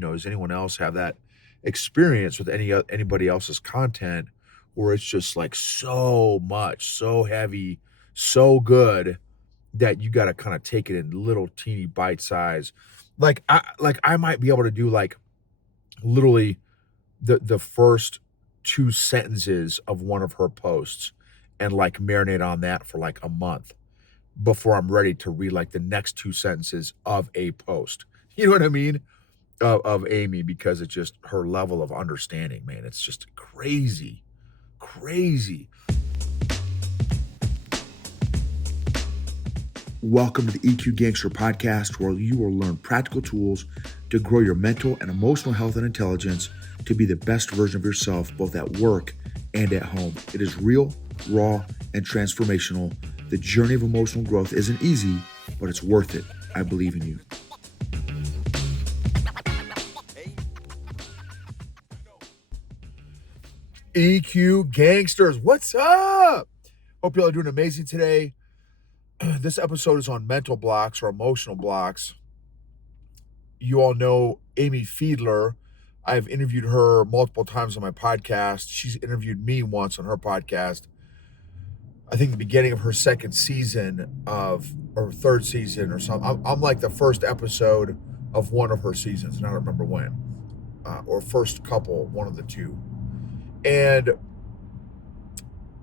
does anyone else have that experience with anybody else's content where it's just like so much, so heavy, so good that you got to kind of take it in little teeny bite size. Like I might be able to do like literally the first two sentences of one of her posts and like marinate on that for like a month before I'm ready to read like the next two sentences of a post. You know what I mean? Of Amy, because it's just her level of understanding, man. It's just crazy, crazy. Welcome to the EQ Gangster podcast, where you will learn practical tools to grow your mental and emotional health and intelligence to be the best version of yourself, both at work and at home. It is real, raw, and transformational. The journey of emotional growth isn't easy, but it's worth it. I believe in you. EQ Gangsters, what's up? Hope y'all are doing amazing today. This episode is on mental blocks or emotional blocks. You all know Amy Fiedler. I've interviewed her multiple times on my podcast. She's interviewed me once on her podcast. I think the beginning of her second season or third season or something. I'm like the first episode of one of her seasons, and I don't remember when, or first couple, one of the two. And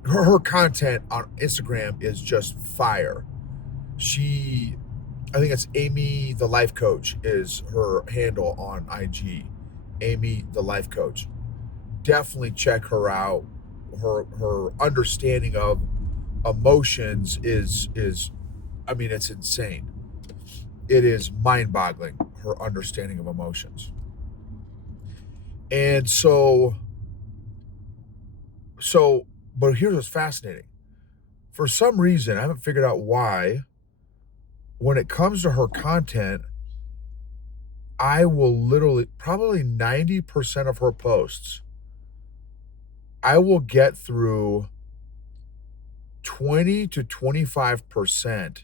her content on Instagram is just fire. I think it's Amy the Life Coach is her handle on IG. Amy the Life Coach. Definitely check her out. Her understanding of emotions is I mean, it's insane. It is mind-boggling, her understanding of emotions. And but here's what's fascinating. For some reason, I haven't figured out why, when it comes to her content, I will literally, probably 90% of her posts, I will get through 20 to 25%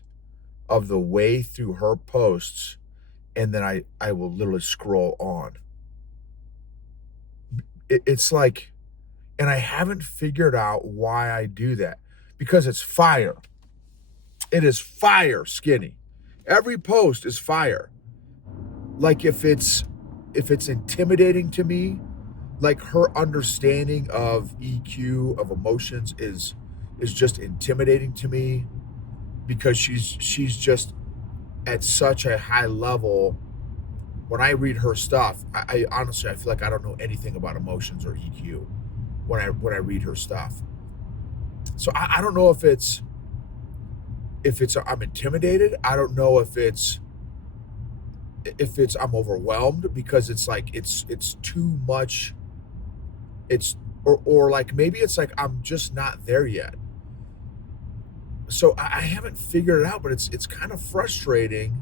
of the way through her posts, and then I will literally scroll on. It's like, and I haven't figured out why I do that, because it's fire. It is fire, Skinny. Every post is fire. Like if it's intimidating to me, like her understanding of EQ, of emotions is just intimidating to me, because she's just at such a high level. When I read her stuff, I honestly, I feel like I don't know anything about emotions or EQ when I read her stuff. So I don't know if it's I'm intimidated. I don't know if it's I'm overwhelmed, because it's like it's too much. Or like maybe it's like I'm just not there yet. So I haven't figured it out, but it's kind of frustrating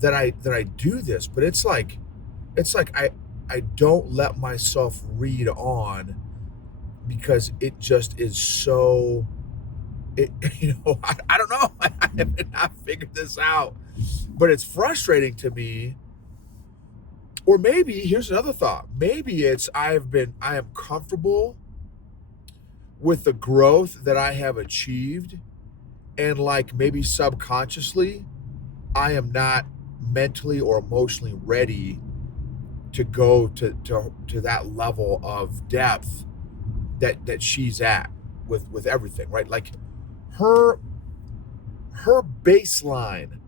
that I do this. But it's like I don't let myself read on, because it just is so. I don't know. I have not figured this out, but it's frustrating to me. Or maybe here's another thought. Maybe it's I am comfortable with the growth that I have achieved, and like maybe subconsciously I am not mentally or emotionally ready to go to that level of depth that she's at with everything, right? Like her baseline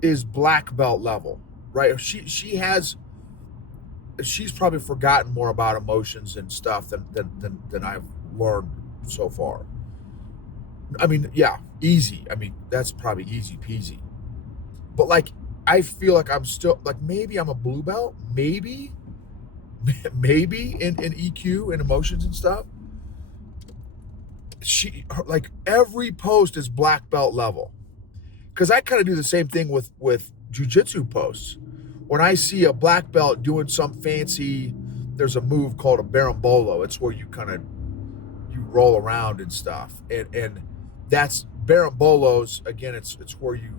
is black belt level, right? She's probably forgotten more about emotions and stuff than I've learned so far. I mean, yeah, easy. I mean, that's probably easy peasy. But like, I feel like I'm still like, maybe I'm a blue belt, maybe in EQ and emotions and stuff. Like every post is black belt level, because I kind of do the same thing with jujitsu posts. When I see a black belt doing some fancy, there's a move called a berimbolo. It's where you roll around and stuff, and that's berimbolos. Again, it's where you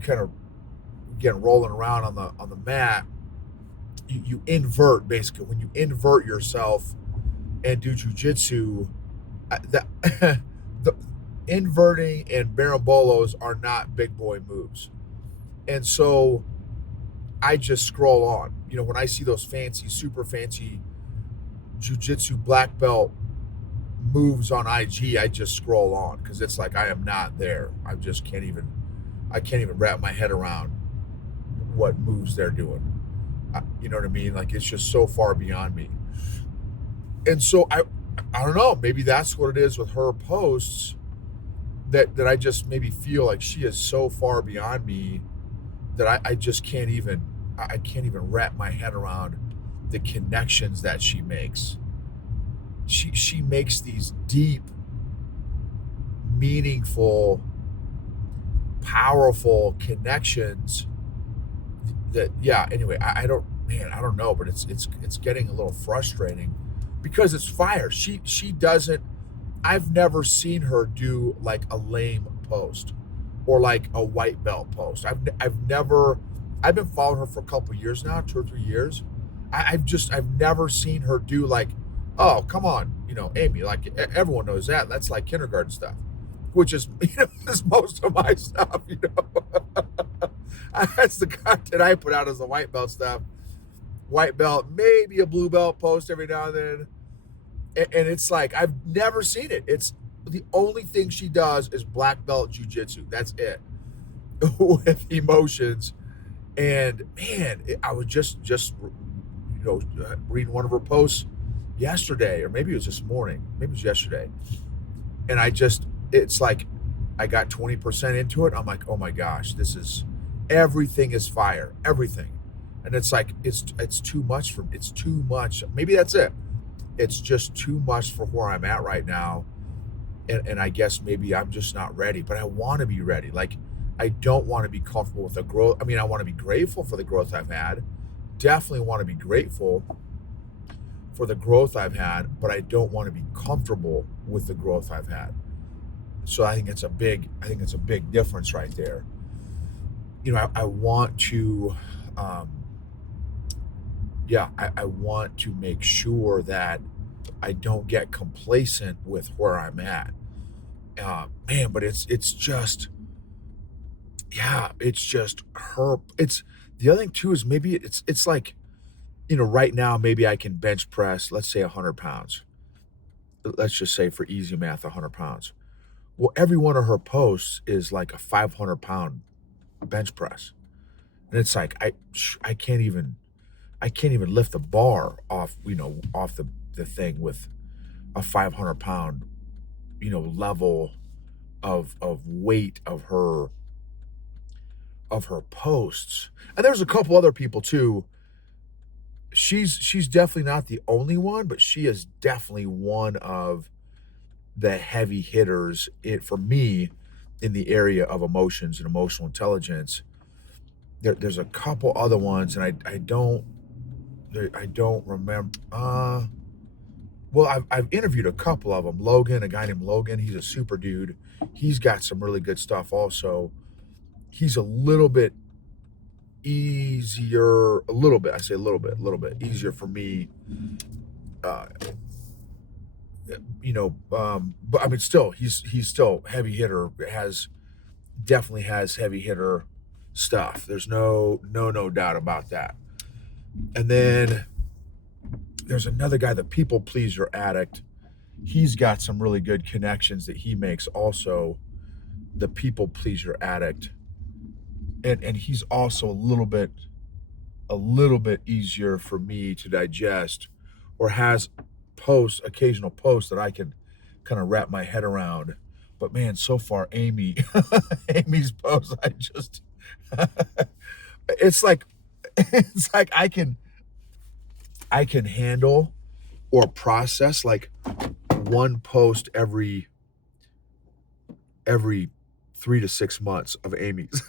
kind of, again, rolling around on the mat, you invert, basically. When you invert yourself and do jujitsu, the the inverting and barambolos are not big boy moves. And so I just scroll on. When I see those fancy, super fancy jujitsu black belt moves on IG, I just scroll on because it's like I am not there. I can't even wrap my head around what moves they're doing. You know what I mean? Like it's just so far beyond me. And so I don't know, maybe that's what it is with her posts that I just maybe feel like she is so far beyond me that I just I can't even wrap my head around the connections that she makes. She makes these deep, meaningful, powerful connections that yeah, anyway, I don't man, I don't know, but it's getting a little frustrating because it's fire. She doesn't I've never seen her do like a lame post or like a white belt post. I've never I've been following her for a couple years now, 2 or 3 years. I've never seen her do like, oh come on, Amy, like everyone knows that. That's like kindergarten stuff, which is is most of my stuff. That's the content I put out as the white belt stuff. White belt, maybe a blue belt post every now and then. And it's like I've never seen it. It's the only thing she does is black belt jujitsu. That's it with emotions. And man, I was just reading one of her posts yesterday, or maybe it was this morning. Maybe it was yesterday. And it's like I got 20% into it. I'm like, oh my gosh, everything is fire, everything. And it's like it's too much it's too much. Maybe that's it. It's just too much for where I'm at right now. And I guess maybe I'm just not ready, but I want to be ready. Like I don't want to be comfortable with the growth. I mean, I want to be grateful for the growth I've had. Definitely want to be grateful for the growth I've had, but I don't want to be comfortable with the growth I've had. So I think it's a big difference right there. I want to I want to make sure that I don't get complacent with where I'm at. Man, but it's just it's just her. It's the other thing too is maybe it's like right now maybe I can bench press, let's say 100 pounds. Let's just say for easy math 100 pounds. Well, every one of her posts is like a 500-pound bench press, and it's like I can't even lift the bar off off the thing with a 500-pound level of weight of her posts. And there's a couple other people too. She's definitely not the only one, but she is definitely one of the heavy hitters for me in the area of emotions and emotional intelligence. There's a couple other ones, and I don't remember. Well, I've interviewed a couple of them. Logan, a guy named Logan, he's a super dude. He's got some really good stuff also. He's a little bit easier, a little bit. I say a little bit easier for me. Uh, but I mean, still, he's still heavy hitter. Definitely has heavy hitter stuff. There's no doubt about that. And then there's another guy, the people pleaser addict. He's got some really good connections that he makes also. The people pleaser addict. And he's also a little bit easier for me to digest, or has occasional posts that I can kind of wrap my head around. But man, so far Amy's posts, it's like I can handle or process like one post every 3 to 6 months of Amy's.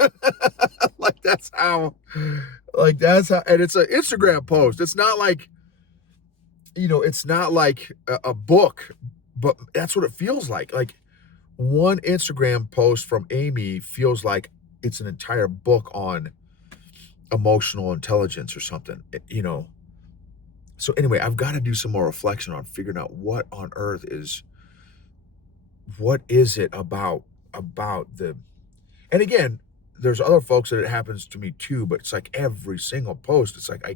like that's how and it's an Instagram post. It's not like it's not like a book, but that's what it feels like. Like one Instagram post from Amy feels like it's an entire book on emotional intelligence or something, So anyway, I've got to do some more reflection on figuring out what is it about the and again, there's other folks that it happens to me too, but it's like every single post, it's like I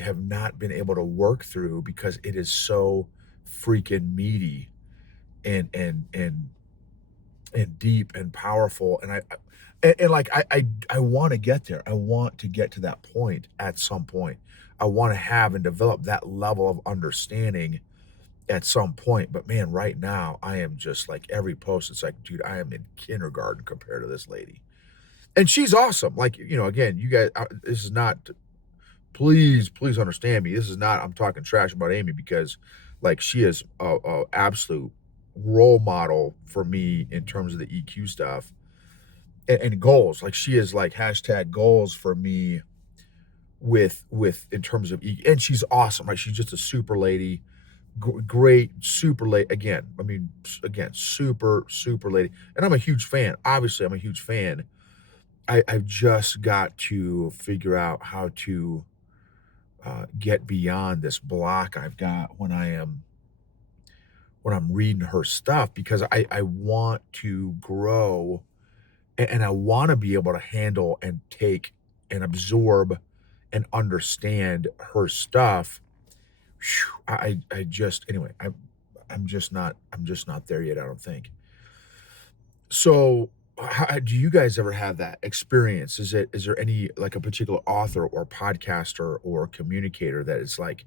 have not been able to work through because it is so freaking meaty and and deep and powerful. And like I want to get there. I want to get to that point at some point. I want to have and develop that level of understanding at some point. But man, right now I am just like every post. It's like, dude, I am in kindergarten compared to this lady, and she's awesome. Like again, you guys, this is not. Please understand me. This is not. I'm talking trash about Amy because, like, she is a absolute role model for me in terms of the EQ stuff and goals. Like she is like hashtag goals for me with in terms of and she's awesome, right? She's just a super lady, great super lady. Again, I mean, again, super lady, and I'm a huge fan. Obviously, I'm a huge fan. I've just got to figure out how to get beyond this block I've got when I'm reading her stuff because I want to grow and I want to be able to handle and take and absorb and understand her stuff. Phew, I just anyway, I'm just not there yet, I don't think. So do you guys ever have that experience? Is there any like a particular author or podcaster or communicator that is like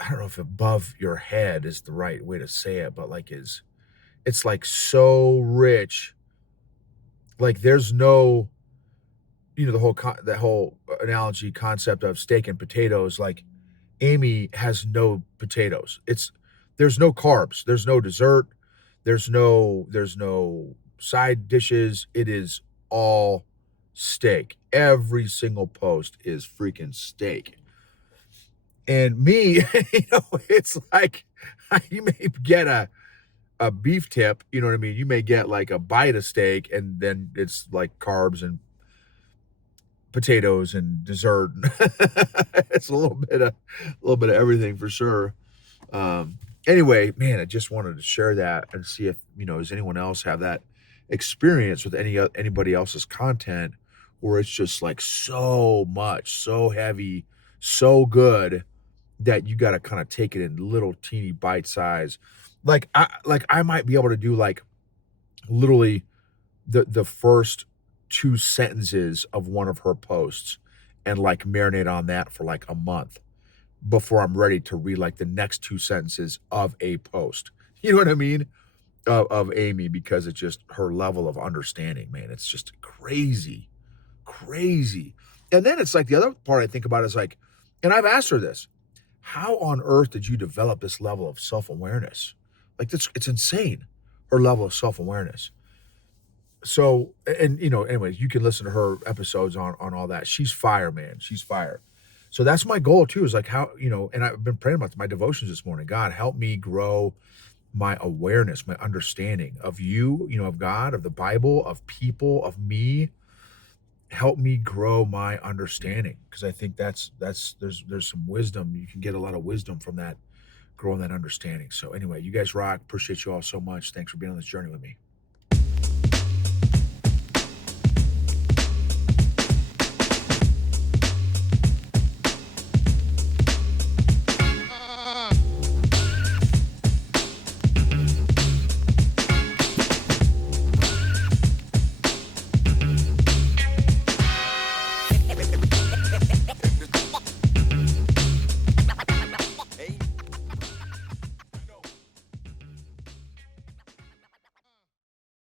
I don't know if above your head is the right way to say it, but like is it's like so rich. Like there's no the whole that whole analogy concept of steak and potatoes, like Amy has no potatoes. There's no carbs, there's no dessert, there's no side dishes. It is all steak. Every single post is freaking steak. And me, it's like you may get a beef tip, you know what I mean? You may get like a bite of steak and then it's like carbs and potatoes and dessert. It's a little bit of everything for sure. Anyway, man, I just wanted to share that and see if, does anyone else have that experience with anybody else's content where it's just like so much, so heavy, so good that you got to kind of take it in little teeny bite size. Like I might be able to do like literally the first 2 sentences of one of her posts and, like, marinate on that for, like, a month before I'm ready to read, like, the next 2 sentences of a post. You know what I mean? Of Amy because it's just her level of understanding, man, it's just crazy, crazy. And then it's like the other part I think about is, like and I've asked her this, "How on earth did you develop this level of self-awareness?" Like, it's insane, her level of self-awareness. So and anyways, you can listen to her episodes on all that. She's fire, man. She's fire. So that's my goal too, is like how, and I've been praying about my devotions this morning. God, help me grow my awareness, my understanding of you, of God, of the Bible, of people, of me. Help me grow my understanding. Cause I think there's some wisdom. You can get a lot of wisdom from that, growing that understanding. So anyway, you guys rock. Appreciate you all so much. Thanks for being on this journey with me.